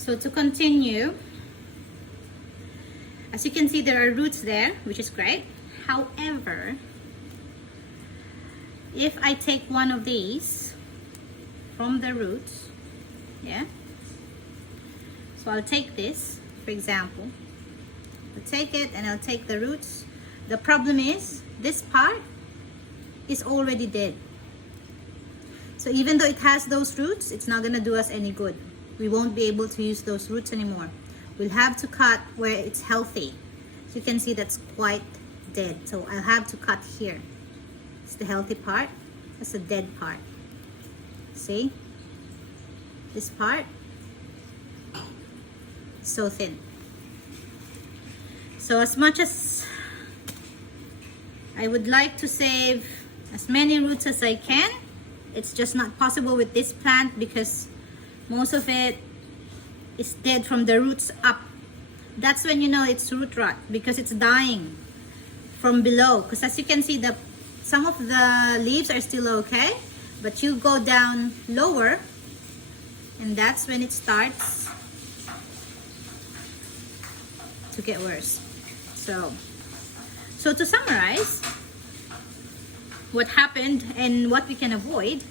So to continue, as you can see, there are roots there, which is great. However, if I take one of these from the roots, yeah, so I'll take this, for example, I'll take it and I'll take the roots. The problem is this part is already dead. So even though it has those roots, it's not gonna do us any good. We won't be able to use those roots anymore. We'll have to cut where it's healthy. So you can see that's quite dead. So I'll have to cut here. It's the healthy part. That's the dead part. See? This part is so thin. So as much as I would like to save as many roots as I can, it's just not possible with this plant because most of it is dead from the roots up. That's when you know it's root rot, because it's dying from below. Because as you can see, some of the leaves are still okay, but you go down lower and that's when it starts to get worse. So to summarize what happened and what we can avoid,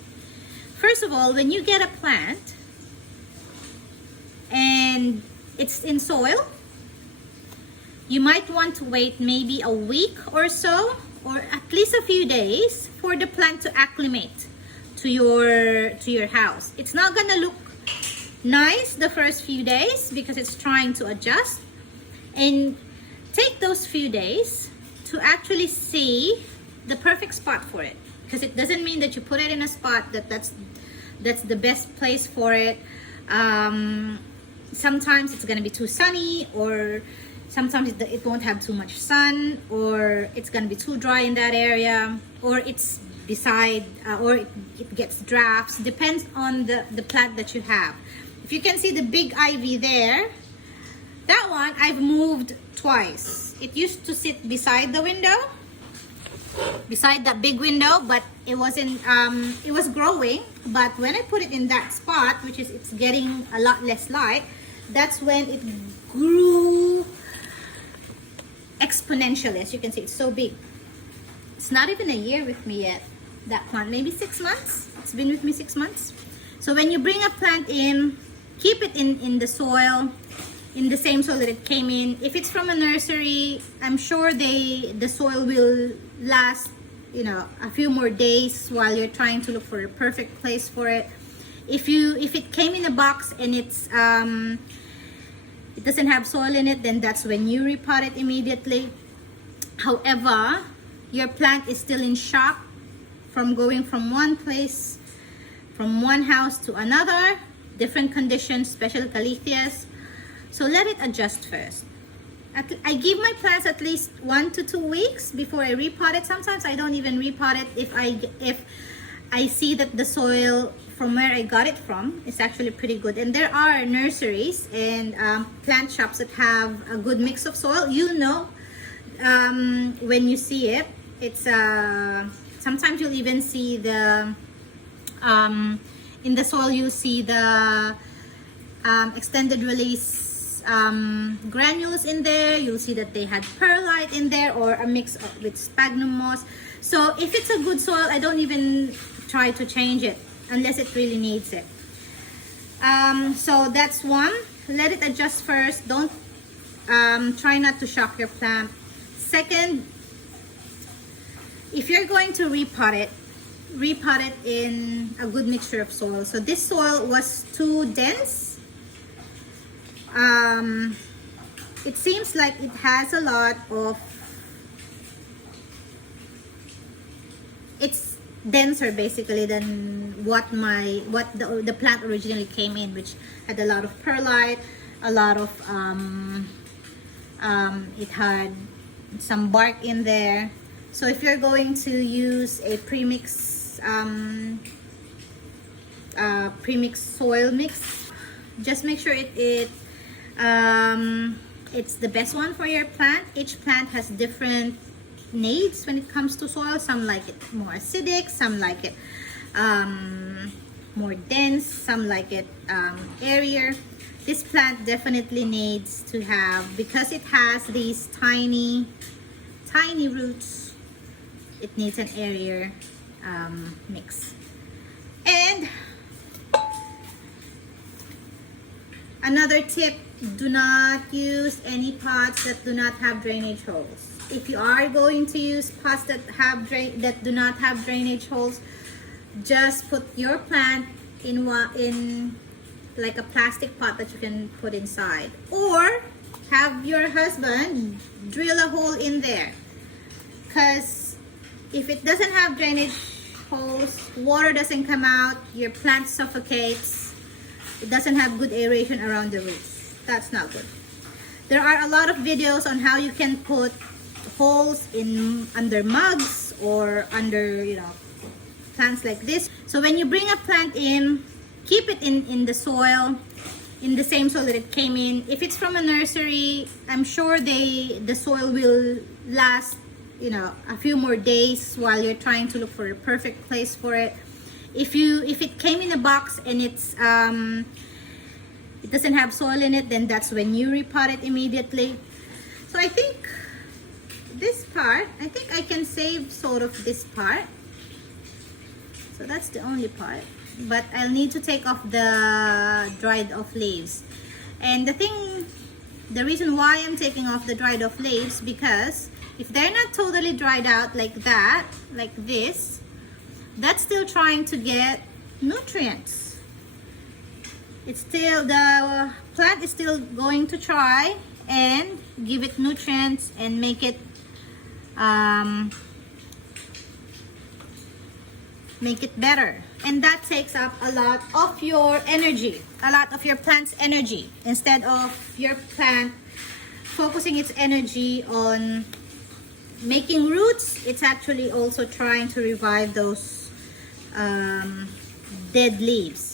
first of all, when you get a plant and it's in soil, you might want to wait maybe a week or so, or at least a few days for the plant to acclimate to your house. It's not gonna look nice the first few days because it's trying to adjust, and take those few days to actually see the perfect spot for it, because it doesn't mean that you put it in a spot that's the best place for it. Sometimes it's going to be too sunny, or sometimes it won't have too much sun, or it's going to be too dry in that area, or it's beside or it gets drafts. Depends on the plant that you have. If you can see the big ivy there, that one I've moved twice. It used to sit beside the window, beside that big window, but it wasn't it was growing. But when I put it in that spot, which is it's getting a lot less light, that's when it grew exponentially. As you can see, it's so big. It's not even a year with me yet, that plant. Maybe 6 months. It's been with me 6 months. So when you bring a plant in, keep it in the soil, in the same soil that it came in. If it's from a nursery, I'm sure the soil will last, you know, a few more days while you're trying to look for a perfect place for it. If it came in a box and it doesn't have soil in it, then that's when you repot it immediately. However, your plant is still in shock from going from one place, from one house to another, different conditions, especially caletheas. So let it adjust first. I give my plants at least 1 to 2 weeks before I repot it. Sometimes I don't even repot it if I see that the soil from where I got it from is actually pretty good. And there are nurseries and plant shops that have a good mix of soil. You know, when you see it, it's sometimes you'll even see the in the soil you'll see the extended release granules in there. You'll see that they had perlite in there, or a mix with sphagnum moss. So if it's a good soil, I don't even try to change it unless it really needs it. So that's one. Let it adjust first. Don't try not to shock your plant. Second, if you're going to repot it in a good mixture of soil. So this soil was too dense. It seems like it has a lot of, it's denser basically than what the plant originally came in, which had a lot of perlite, a lot of it had some bark in there. So if you're going to use a premix soil mix, just make sure it's the best one for your plant. Each plant has different needs when it comes to soil. Some like it more acidic, some like it more dense, some like it airier. this plant definitely needs to have, because it has these tiny roots, it needs an airier mix. And another tip, do not use any pots that do not have drainage holes. If you are going to use pots that do not have drainage holes, just put your plant in like a plastic pot that you can put inside, or have your husband drill a hole in there, because if it doesn't have drainage holes, water doesn't come out, your plant suffocates, it doesn't have good aeration around the roots. That's not good. There are a lot of videos on how you can put holes in under mugs or under, you know, plants like this. So when you bring a plant in, keep it in the soil, in the same soil that it came in. If it's from a nursery, I'm sure the soil will last, you know, a few more days while you're trying to look for a perfect place for it. If it came in a box and it's it doesn't have soil in it, then that's when you repot it immediately. So I think this part, I think I can save sort of this part. So that's the only part, but I'll need to take off the dried off leaves. And the reason why I'm taking off the dried off leaves, because if they're not totally dried out like that, like this, that's still trying to get nutrients. It's still, the plant is still going to try and give it nutrients and make it better. And that takes up a lot of your energy, a lot of your plant's energy. Instead of your plant focusing its energy on making roots, it's actually also trying to revive those dead leaves.